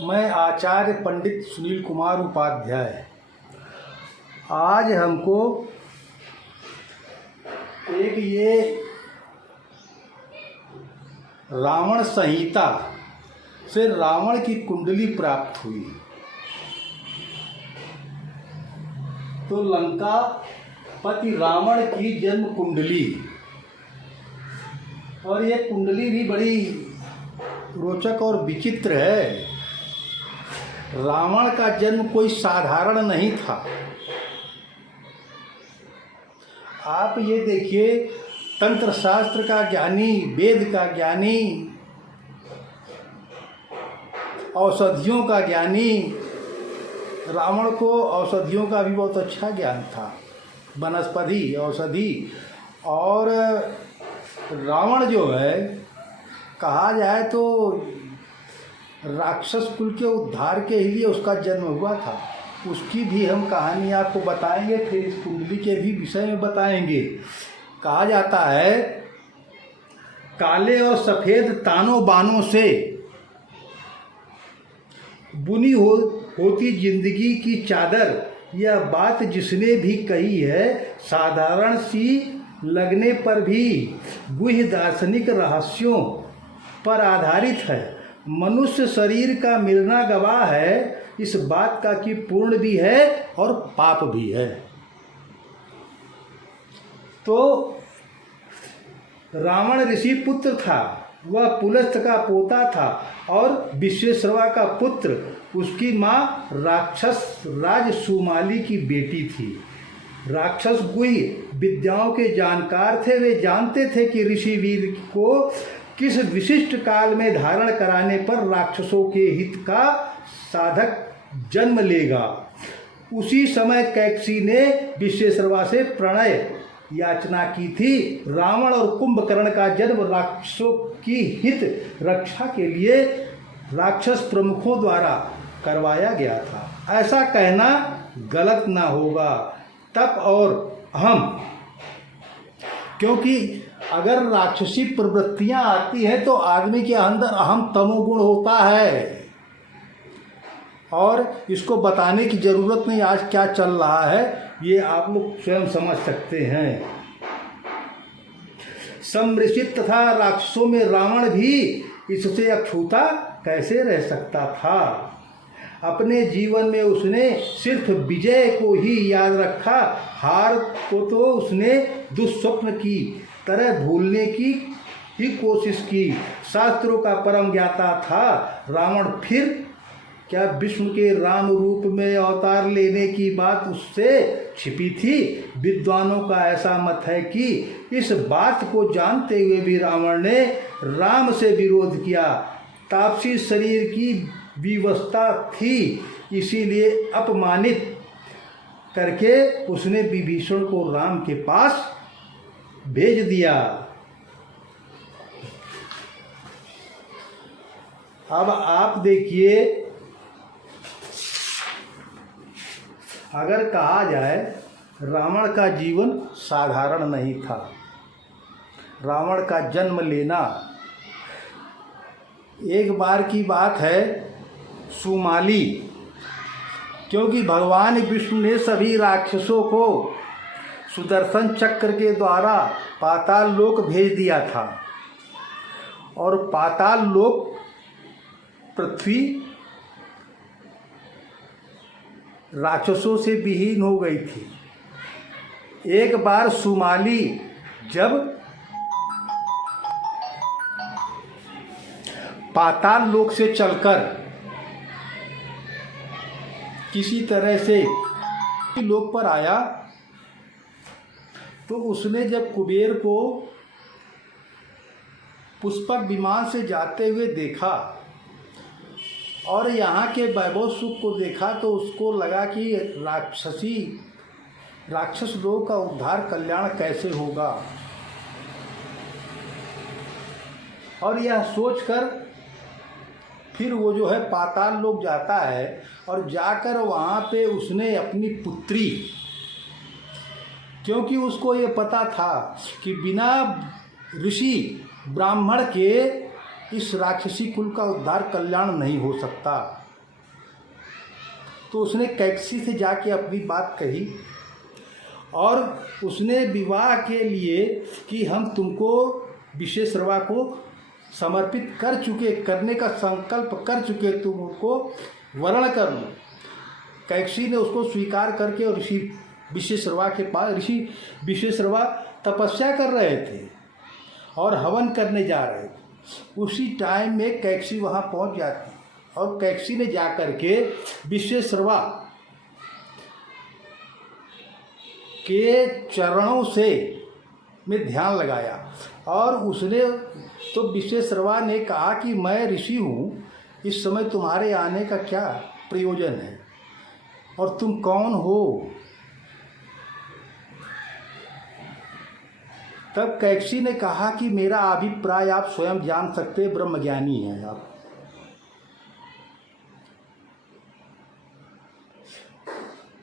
मैं आचार्य पंडित सुनील कुमार उपाध्याय। आज हमको एक ये रावण संहिता से रावण की कुंडली प्राप्त हुई। तो लंका पति रावण की जन्म कुंडली, और ये कुंडली भी बड़ी रोचक और विचित्र है। रावण का जन्म कोई साधारण नहीं था। आप ये देखिए, तंत्र शास्त्र का ज्ञानी, वेद का ज्ञानी, औषधियों का ज्ञानी, रावण को औषधियों का भी बहुत अच्छा ज्ञान था, वनस्पति औषधि। और रावण जो है, कहा जाए तो राक्षस कुल के उद्धार के लिए उसका जन्म हुआ था। उसकी भी हम कहानी आपको बताएंगे, फिर इस कुंडली के भी विषय में बताएंगे। कहा जाता है, काले और सफ़ेद तानों बानों से बुनी होती जिंदगी की चादर, यह बात जिसने भी कही है साधारण सी लगने पर भी गुह्य दार्शनिक रहस्यों पर आधारित है। मनुष्य शरीर का मिलना गवाह है इस बात का कि पूर्ण भी है और पाप भी है। तो रावण ऋषि पुत्र था, वह पुलस्त्य का पोता था और विश्वेश्रवा का पुत्र। उसकी माँ राक्षस राज सुमाली की बेटी थी। राक्षस गुह्य विद्याओं के जानकार थे। वे जानते थे कि ऋषि वीर को किस विशिष्ट काल में धारण कराने पर राक्षसों के हित का साधक जन्म लेगा। उसी समय कैकसी ने विश्वेश्रवा से प्रणय याचना की थी। रावण और कुंभकर्ण का जन्म राक्षसों की हित रक्षा के लिए राक्षस प्रमुखों द्वारा करवाया गया था। ऐसा कहना गलत ना होगा। तप और अहम, क्योंकि अगर राक्षसी प्रवृत्तियां आती हैं तो आदमी के अंदर अहम तमोगुण होता है। और इसको बताने की ज़रूरत नहीं, आज क्या चल रहा है ये आप लोग स्वयं समझ सकते हैं। सम्मिश्रित तथा राक्षसों में रावण भी इससे अछूता कैसे रह सकता था। अपने जीवन में उसने सिर्फ विजय को ही याद रखा। हार को तो उसने दुस्वप्न की तरह भूलने की ही कोशिश की। शास्त्रों का परम ज्ञाता था रावण, फिर क्या विष्णु के राम रूप में अवतार लेने की बात उससे छिपी थी। विद्वानों का ऐसा मत है कि इस बात को जानते हुए भी रावण ने राम से विरोध किया। तापसी शरीर की विवशता थी, इसीलिए अपमानित करके उसने विभीषण को राम के पास भेज दिया। अब आप देखिए, अगर कहा जाए रावण का जीवन साधारण नहीं था। रावण का जन्म लेना, एक बार की बात है, सुमाली, क्योंकि भगवान विष्णु ने सभी राक्षसों को सुदर्शन चक्र के द्वारा पाताल लोक भेज दिया था। और पाताल लोक पृथ्वी राक्षसों से विहीन हो गई थी। एक बार सुमाली जब पाताल लोक से चलकर किसी तरह से लोक पर आया, तो उसने जब कुबेर को पुष्पक विमान से जाते हुए देखा और यहाँ के वैभव सुख को देखा, तो उसको लगा कि राक्षस लोग का उद्धार कल्याण कैसे होगा। और यह सोचकर फिर वो जो है पाताल लोक जाता है, और जाकर वहाँ पे उसने अपनी पुत्री, क्योंकि उसको ये पता था कि बिना ऋषि ब्राह्मण के इस राक्षसी कुल का उद्धार कल्याण नहीं हो सकता। तो उसने कैकसी से जाके अपनी बात कही और उसने विवाह के लिए कि हम तुमको विशेश्रवा को समर्पित कर चुके, करने का संकल्प कर चुके, तुम उनको वर्ण कर लो। कैकसी ने उसको स्वीकार करके और ऋषि विशेश्रवा के पास, ऋषि विशेश्रवा तपस्या कर रहे थे और हवन करने जा रहे थे। उसी टाइम में कैकसी वहाँ पहुँच जाती और कैकसी ने जा कर के विशेश्रवा के चरणों से में ध्यान लगाया और उसने तो विशेश्रवा ने कहा कि मैं ऋषि हूँ, इस समय तुम्हारे आने का क्या प्रयोजन है और तुम कौन हो। तब कैकसी ने कहा कि मेरा अभिप्राय आप स्वयं जान सकते, ब्रह्मज्ञानी हैं आप।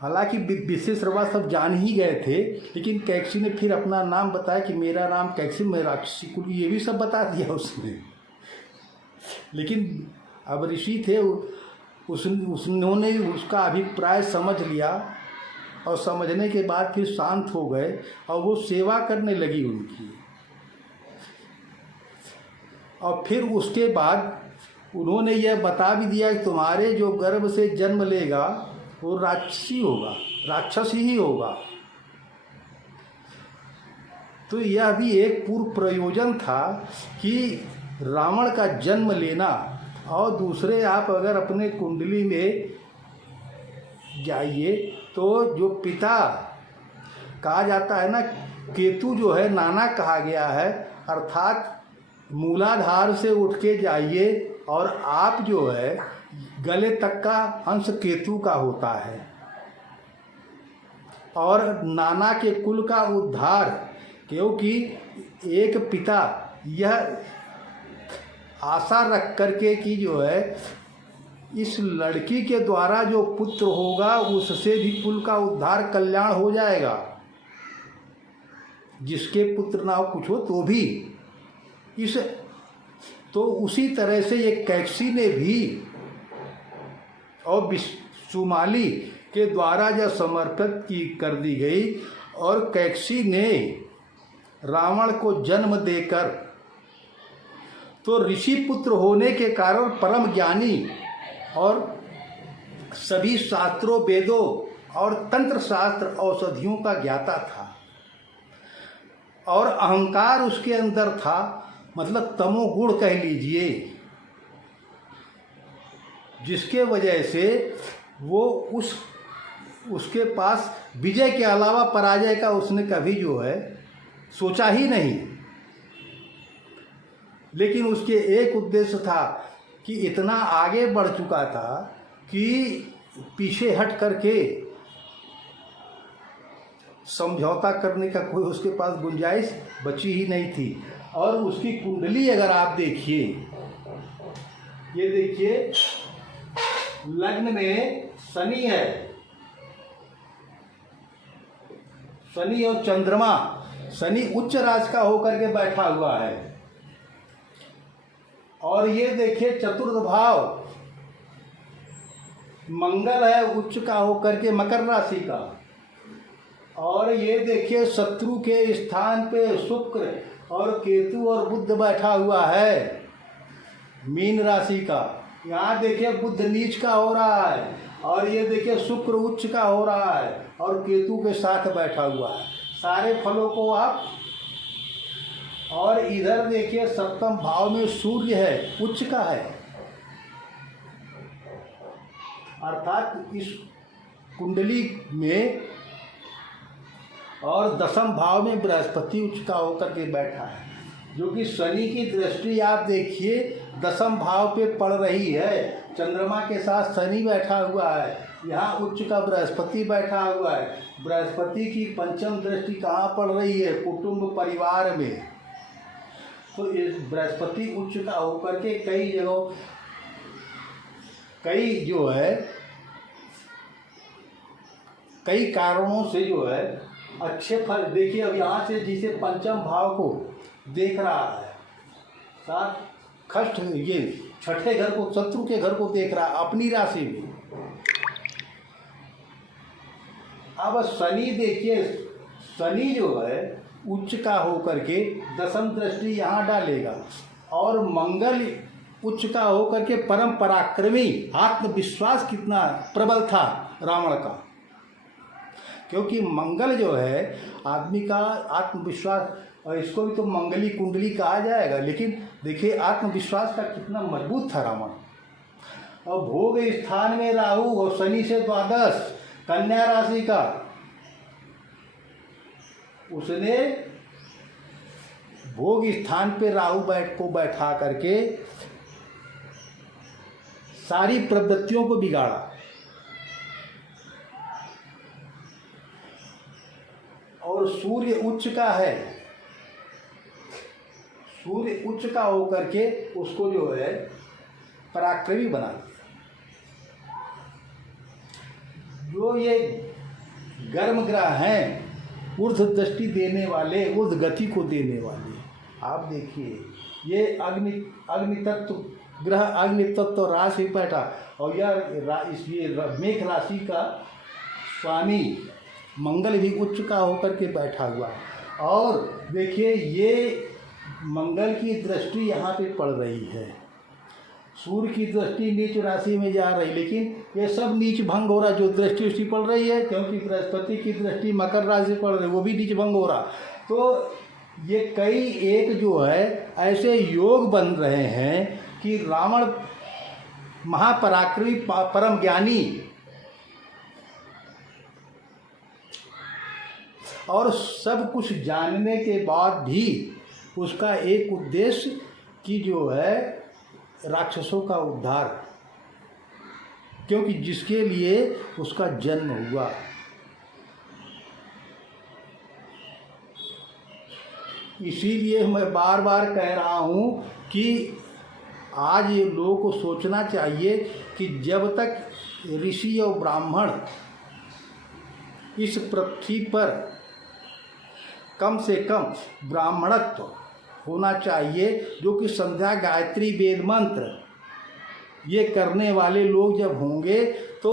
हालांकि विशेश्रवा सब जान ही गए थे, लेकिन कैकसी ने फिर अपना नाम बताया कि मेरा नाम कैकसी, मैं राक्षसी कुल, ये भी सब बता दिया उसने। लेकिन अब ऋषि थे, उन्होंने उसका अभिप्राय समझ लिया और समझने के बाद फिर शांत हो गए और वो सेवा करने लगी उनकी। और फिर उसके बाद उन्होंने यह बता भी दिया कि तुम्हारे जो गर्भ से जन्म लेगा वो राक्षसी होगा, राक्षस ही होगा। तो यह भी एक पूर्व प्रयोजन था कि रावण का जन्म लेना। और दूसरे, आप अगर अपने कुंडली में जाइए तो जो पिता कहा जाता है ना, केतु जो है नाना कहा गया है, अर्थात मूलाधार से उठ के जाइए और आप जो है गले तक का अंश केतु का होता है। और नाना के कुल का उद्धार, क्योंकि एक पिता यह आशा रख करके कि जो है इस लड़की के द्वारा जो पुत्र होगा उससे भी कुल का उद्धार, कल्याण हो जाएगा। जिसके पुत्र ना हो कुछ हो तो भी इस, तो उसी तरह से ये कैकसी ने भी और सुमाली के द्वारा जब समर्पित की कर दी गई और कैकसी ने रावण को जन्म देकर, तो ऋषि पुत्र होने के कारण परम ज्ञानी और सभी शास्त्रों, वेदों और तंत्र शास्त्र, औषधियों का ज्ञाता था और अहंकार उसके अंदर था, मतलब तमोगुण कह लीजिए, जिसके वजह से वो उसके पास विजय के अलावा पराजय का उसने कभी जो है सोचा ही नहीं। लेकिन उसके एक उद्देश्य था कि इतना आगे बढ़ चुका था कि पीछे हट करके समझौता करने का कोई उसके पास गुंजाइश बची ही नहीं थी। और उसकी कुंडली अगर आप देखिए, ये देखिए लग्न में शनि है, शनि और चंद्रमा, शनि उच्च राशि का होकर के बैठा हुआ है। और ये देखिए चतुर्थ भाव मंगल है उच्च का होकर के मकर राशि का। और ये देखिए शत्रु के स्थान पे शुक्र और केतु और बुध बैठा हुआ है मीन राशि का। यहाँ देखिए बुध नीच का हो रहा है और ये देखिए शुक्र उच्च का हो रहा है और केतु के साथ बैठा हुआ है। सारे फलों को आप, और इधर देखिए सप्तम भाव में सूर्य है, उच्च का है, अर्थात इस कुंडली में। और दसम भाव में बृहस्पति उच्च का होकर के बैठा है, जो कि शनि की दृष्टि आप देखिए दसम भाव पे पड़ रही है। चंद्रमा के साथ शनि बैठा हुआ है, यहाँ उच्च का बृहस्पति बैठा हुआ है। बृहस्पति की पंचम दृष्टि कहाँ पड़ रही है? कुटुंब परिवार में। तो इस बृहस्पति उच्च का होकर के कई जगहों, कई जो है कई कारणों से जो है अच्छे फल। देखिए अब यहाँ से जिसे पंचम भाव को देख रहा है, साथ खष्ट ये छठे घर को, शत्रु के घर को देख रहा है अपनी राशि में। अब शनि देखिए, शनि जो है उच्च का होकर के दशम दृष्टि यहाँ डालेगा, और मंगल उच्च का होकर के परम पराक्रमी, आत्मविश्वास कितना प्रबल था रावण का, क्योंकि मंगल जो है आदमी का आत्मविश्वास, और इसको भी तो मंगली कुंडली कहा जाएगा, लेकिन देखिए आत्मविश्वास का कितना मजबूत था रावण। और भोग स्थान में राहु और शनि से द्वादश कन्या राशि का, उसने भोग स्थान पे राहु को बैठा करके सारी प्रवृत्तियों को बिगाड़ा। और सूर्य उच्च का है, सूर्य उच्च का होकर के उसको जो है पराक्रमी बना दिया। जो ये गर्म ग्रह हैं, ऊर्ध्व दृष्टि देने वाले, ऊर्ध्व गति को देने वाले, आप देखिए ये अग्नि तत्व ग्रह, अग्नि तत्व राशि बैठा, और ये मेष राशि का स्वामी मंगल भी उच्च का होकर के बैठा हुआ। और देखिए ये मंगल की दृष्टि यहाँ पे पड़ रही है, सूर्य की दृष्टि नीच राशि में जा रही, लेकिन ये सब नीच भंग हो रहा, जो दृष्टि उसकी पड़ रही है, क्योंकि बृहस्पति की दृष्टि मकर राशि पड़ रही है, वो भी नीच भंग हो रहा। तो ये कई एक जो है ऐसे योग बन रहे हैं कि रावण महापराक्रमी परम ज्ञानी, और सब कुछ जानने के बाद भी उसका एक उद्देश्य कि जो है राक्षसों का उद्धार, क्योंकि जिसके लिए उसका जन्म हुआ। इसीलिए मैं बार बार कह रहा हूँ कि आज ये लोगों को सोचना चाहिए कि जब तक ऋषि और ब्राह्मण इस पृथ्वी पर, कम से कम ब्राह्मणत्व होना चाहिए, जो कि संध्या गायत्री वेद मंत्र ये करने वाले लोग जब होंगे तो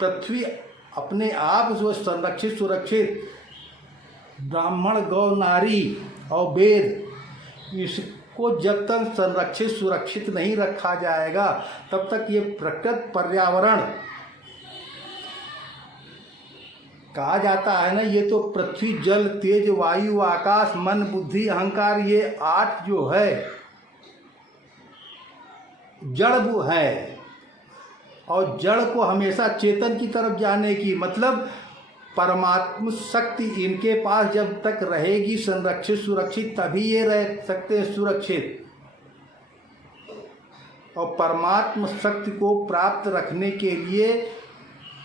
पृथ्वी अपने आप जो संरक्षित सुरक्षित, ब्राह्मण गौ नारी और वेद, इसको जब तक संरक्षित सुरक्षित नहीं रखा जाएगा तब तक ये प्रकृति पर्यावरण, कहा जाता है ना, ये तो पृथ्वी जल तेज वायु आकाश मन बुद्धि अहंकार, ये 8 जो है जड़ है, और जड़ को हमेशा चेतन की तरफ जाने की, मतलब परमात्मा शक्ति इनके पास जब तक रहेगी संरक्षित सुरक्षित, तभी ये रह सकते हैं सुरक्षित। और परमात्मा शक्ति को प्राप्त रखने के लिए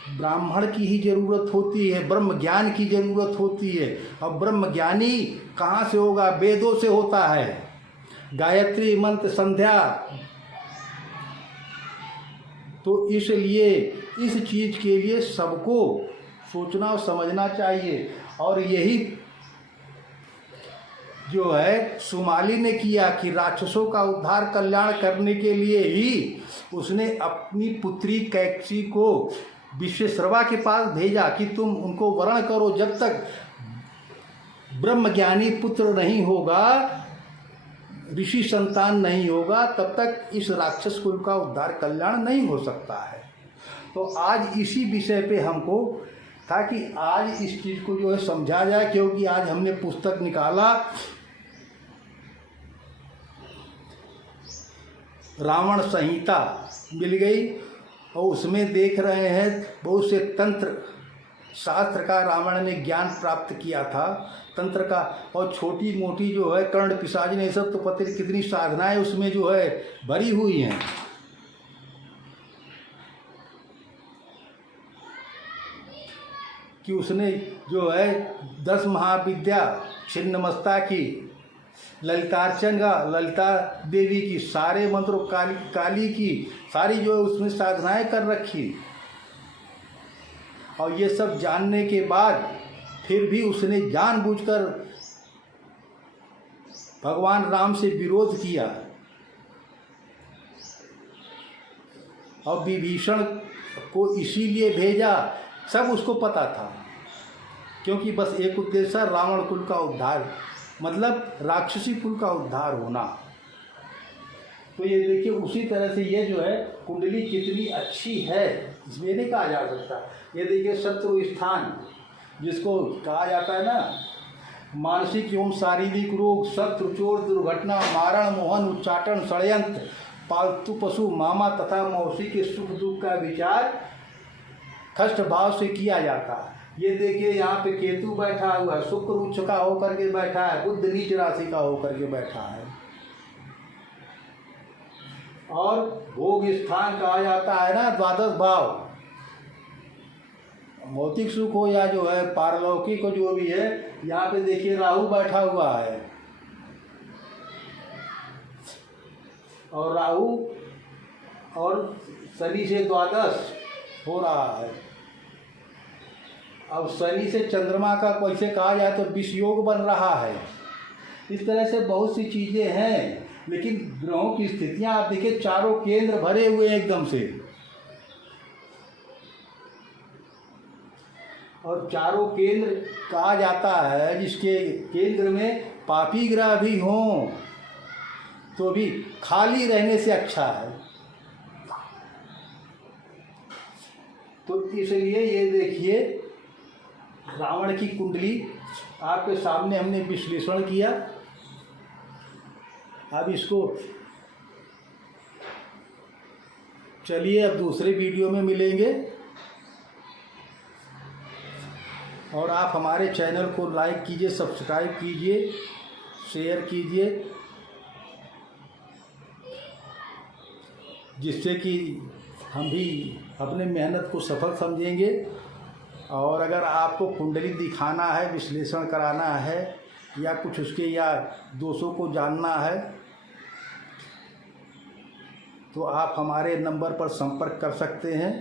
ब्राह्मण की ही जरूरत होती है, ब्रह्म ज्ञान की जरूरत होती है। और ब्रह्म ज्ञानी कहाँ से होगा? वेदों से होता है, गायत्री मंत्र संध्या। तो इसलिए इस चीज के लिए सबको सोचना और समझना चाहिए। और यही जो है सुमाली ने किया कि राक्षसों का उद्धार कल्याण करने के लिए ही उसने अपनी पुत्री कैकसी को विश्वेश्वरवा के पास भेजा कि तुम उनको वरण करो, जब तक ब्रह्मज्ञानी पुत्र नहीं होगा, ऋषि संतान नहीं होगा, तब तक इस राक्षस कुल का उद्धार कल्याण नहीं हो सकता है। तो आज इसी विषय पे हमको था कि आज इस चीज़ को जो है समझा जाए, क्योंकि आज हमने पुस्तक निकाला रावण संहिता मिल गई, और उसमें देख रहे हैं बहुत से तंत्र शास्त्र का रावण ने ज्ञान प्राप्त किया था तंत्र का, और छोटी मोटी जो है कर्ण पिशाच ने सब तो पता नहीं कितनी साधनाएं उसमें जो है भरी हुई हैं। कि उसने जो है 10 महाविद्या छिन्नमस्ता की, ललितार्चन का, ललिता देवी की, सारे मंत्रों, काली की सारी जो है उसमें साधनाएं कर रखी। और ये सब जानने के बाद फिर भी उसने जानबूझकर भगवान राम से विरोध किया, और विभीषण को इसीलिए भेजा सब उसको पता था, क्योंकि बस एक उद्देश्य है, रावण कुल का उद्धार, मतलब राक्षसी कुल का उद्धार होना। तो ये देखिए उसी तरह से ये जो है कुंडली कितनी अच्छी है, इसमें नहीं कहा जा सकता। ये देखिए शत्रु स्थान, जिसको कहा जाता है ना, मानसिक एवं शारीरिक रोग, शत्रु, चोर, दुर्घटना, मारण, मोहन, उच्चाटन, षड्यंत्र, पालतू पशु, मामा तथा मौसी के सुख दुख का विचार कष्ट भाव से किया जाता है। ये देखिए यहाँ पे केतु बैठा हुआ है, शुक्र उच्च का होकर के बैठा है, बुध नीच राशि का होकर के बैठा है। और भोग स्थान कहा जाता है ना द्वादश भाव, भौतिक सुख हो या जो है पारलौकिक हो, जो भी है, यहाँ पे देखिए राहु बैठा हुआ है, और राहु और शनि से द्वादश हो रहा है। अब शनि से चंद्रमा का कैसे कहा जाए तो विषयोग बन रहा है। इस तरह से बहुत सी चीज़ें हैं, लेकिन ग्रहों की स्थितियां आप देखिए, चारों केंद्र भरे हुए हैं एकदम से, और चारों केंद्र कहा जाता है जिसके केंद्र में पापी ग्रह भी हों तो भी खाली रहने से अच्छा है। तो इसलिए ये देखिए रावण की कुंडली आपके सामने हमने विश्लेषण किया। अब इसको चलिए अब दूसरे वीडियो में मिलेंगे, और आप हमारे चैनल को लाइक कीजिए, सब्सक्राइब कीजिए, शेयर कीजिए, जिससे कि हम भी अपने मेहनत को सफल समझेंगे। और अगर आपको कुंडली दिखाना है, विश्लेषण कराना है, या कुछ उसके या दोषों को जानना है, तो आप हमारे नंबर पर संपर्क कर सकते हैं।